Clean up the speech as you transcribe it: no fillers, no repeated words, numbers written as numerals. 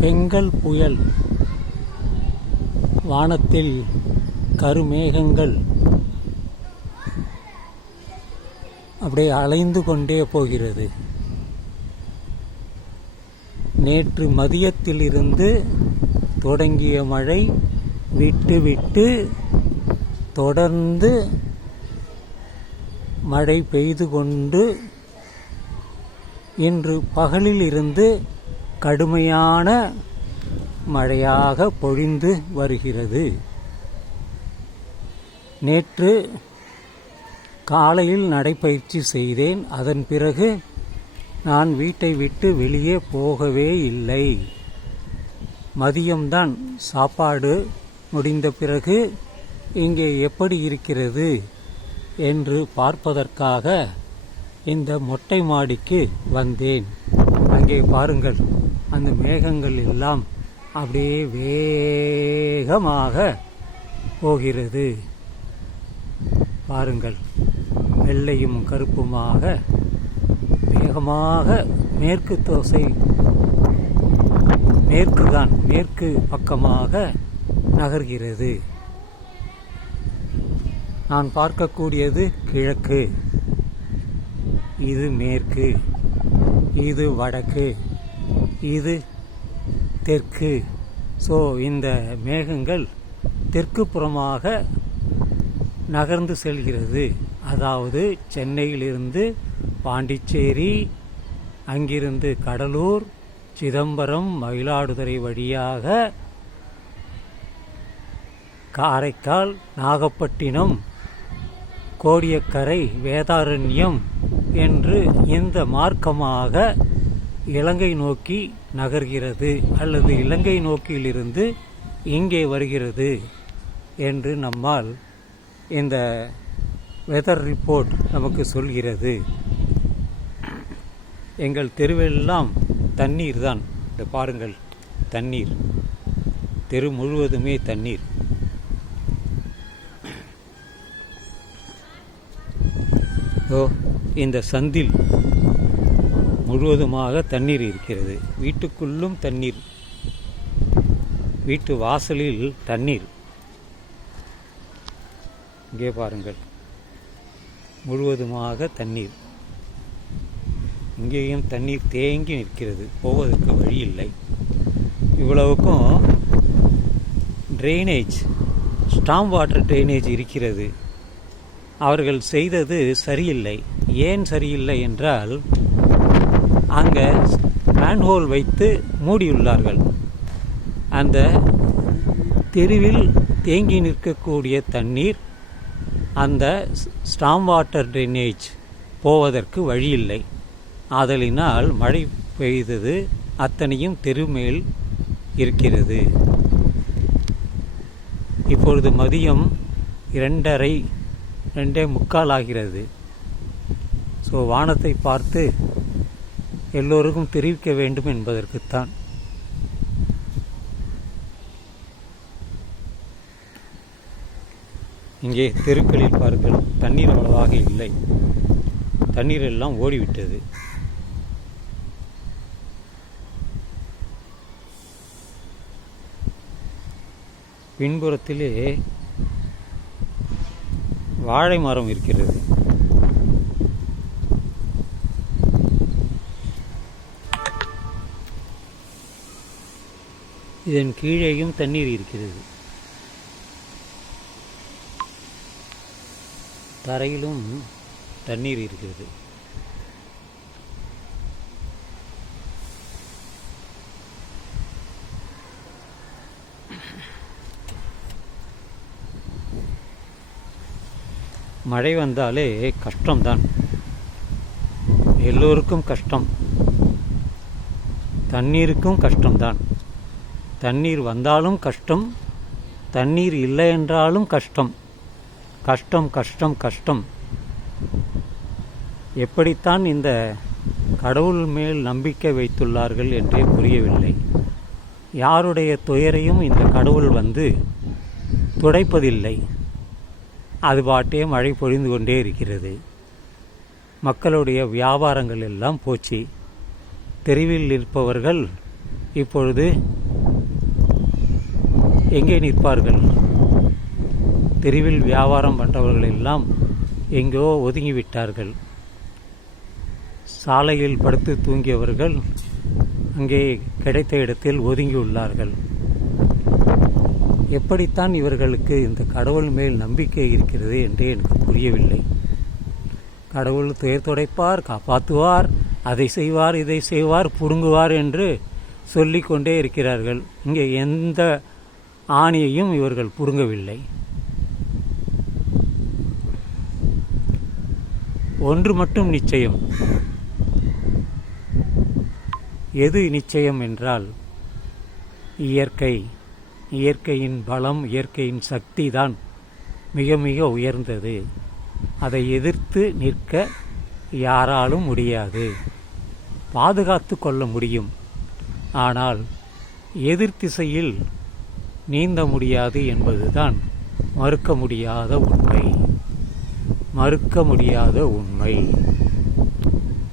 பெங்கல் புயல். வானத்தில் கருமேகங்கள் அப்படியே அலைந்து கொண்டே போகிறது. நேற்று மதியத்திலிருந்து தொடங்கிய மழை விட்டு விட்டு தொடர்ந்து மழை பெய்து கொண்டு இன்று பகலில் இருந்து கடுமையான மழையாக பொழிந்து வருகிறது. நேற்று காலையில் நடைப்பயிற்சி செய்தேன். அதன் பிறகு நான் வீட்டை விட்டு வெளியே போகவே இல்லை. மதியம்தான் சாப்பாடு முடிந்த பிறகு இங்கே எப்படி இருக்கிறது என்று பார்ப்பதற்காக இந்த மொட்டை மாடிக்கு வந்தேன். அங்கே பாருங்கள், அந்த மேகங்கள் எல்லாம் அப்படியே வேகமாக போகிறது. பாருங்கள், வெள்ளையும் கருப்புமாக வேகமாக மேற்கு பக்கமாக நகர்கிறது. நான் பார்க்கக்கூடியது கிழக்கு, இது மேற்கு, இது வடக்கு, இது தெற்கு. இந்த மேகங்கள் தெற்கு புறமாக நகர்ந்து செல்கிறது. அதாவது சென்னையிலிருந்து பாண்டிச்சேரி, அங்கிருந்து கடலூர், சிதம்பரம், மயிலாடுதுறை வழியாக காரைக்கால், நாகப்பட்டினம், கோடியக்கரை, வேதாரண்யம் என்று இந்த மார்க்கமாக இலங்கை நோக்கி நகர்கிறது அல்லது இலங்கை நோக்கியிலிருந்து இங்கே வருகிறது என்று நம்மால் இந்த வெதர் ரிப்போர்ட் நமக்கு சொல்கிறது. எங்கள் தெருவெல்லாம் தண்ணீர் தான். பாருங்கள், தண்ணீர், தெரு முழுவதுமே தண்ணீர். இந்த சந்தில் முழுவதுமாக தண்ணீர் இருக்கிறது. வீட்டுக்குள்ளும் தண்ணீர், வீட்டு வாசலில் தண்ணீர். இங்கே பாருங்கள், முழுவதுமாக தண்ணீர். இங்கேயும் தண்ணீர் தேங்கி நிற்கிறது, போவதற்கு வழி இல்லை. இவ்வளவுக்கும் ட்ரைனேஜ், ஸ்டாம் வாட்டர் ட்ரைனேஜ் இருக்கிறது. அவர்கள் செய்தது சரியில்லை. ஏன் சரியில்லை என்றால், அங்கே மேன்ஹோல் வைத்து மூடியுள்ளார்கள். அந்த தெருவில் தேங்கி நிற்கக்கூடிய தண்ணீர் அந்த ஸ்டாம் வாட்டர் ட்ரைனேஜ் போவதற்கு வழியில்லை. ஆதலினால் மழை பெய்தது அத்தனையும் தெரு மேல் இருக்கிறது. இப்பொழுது மதியம் 2:30 ஆகிறது. வானத்தை பார்த்து எல்லோருக்கும் தெரிவிக்க வேண்டும் என்பதற்குத்தான். இங்கே தெருக்களில் பாருங்கள், தண்ணீர் அவ்வளவாக இல்லை. தண்ணீர் எல்லாம் ஓடிவிட்டது. பின்புறத்திலே வாழை மரம் இருக்கிறது. இதன் கீழேயும் தண்ணீர் இருக்கிறது. தரையிலும் தண்ணீர் இருக்கிறது. மழை வந்தாலே கஷ்டம்தான், எல்லோருக்கும் கஷ்டம். தண்ணீருக்கும் கஷ்டம்தான். தண்ணீர் வந்தாலும் கஷ்டம், தண்ணீர் இல்லை என்றாலும் கஷ்டம். கஷ்டம் கஷ்டம் கஷ்டம். எப்படித்தான் இந்த கடவுள் மேல் நம்பிக்கை வைத்துள்ளார்கள் என்றே புரியவில்லை. யாருடைய துயரையும் இந்த கடவுள் வந்து துடைப்பதில்லை. அது பாட்டே மழை பொழிந்து கொண்டே இருக்கிறது. மக்களுடைய வியாபாரங்கள் எல்லாம் போச்சு. தெருவில் இருப்பவர்கள் இப்பொழுது எங்கே நிற்பார்கள்? தெருவில் வியாபாரம் பண்ணுறவர்கள் எல்லாம் எங்கோ ஒதுங்கிவிட்டார்கள். சாலையில் படுத்து தூங்கியவர்கள் அங்கே கிடைத்த இடத்தில் ஒதுங்கியுள்ளார்கள். எப்படித்தான் இவர்களுக்கு இந்த கடவுள் மேல் நம்பிக்கை இருக்கிறது என்று எனக்கு புரியவில்லை. கடவுள் துயர் துடைப்பார், காப்பாற்றுவார், அதை செய்வார், இதை செய்வார், புடுங்குவார் என்று சொல்லிக்கொண்டே இருக்கிறார்கள். இங்கே எந்த ஆணியையும் இவர்கள் புடுங்கவில்லை. ஒன்று மட்டும் நிச்சயம். எது நிச்சயம் என்றால் இயற்கையின் பலம், இயற்கையின் சக்தி தான் மிக மிக உயர்ந்தது. அதை எதிர்த்து நிற்க யாராலும் முடியாது. பாதுகாத்து கொள்ள முடியும், ஆனால் எதிர்த்திசையில் நீந்த முடியாது என்பதுதான் மறுக்க முடியாத உண்மை.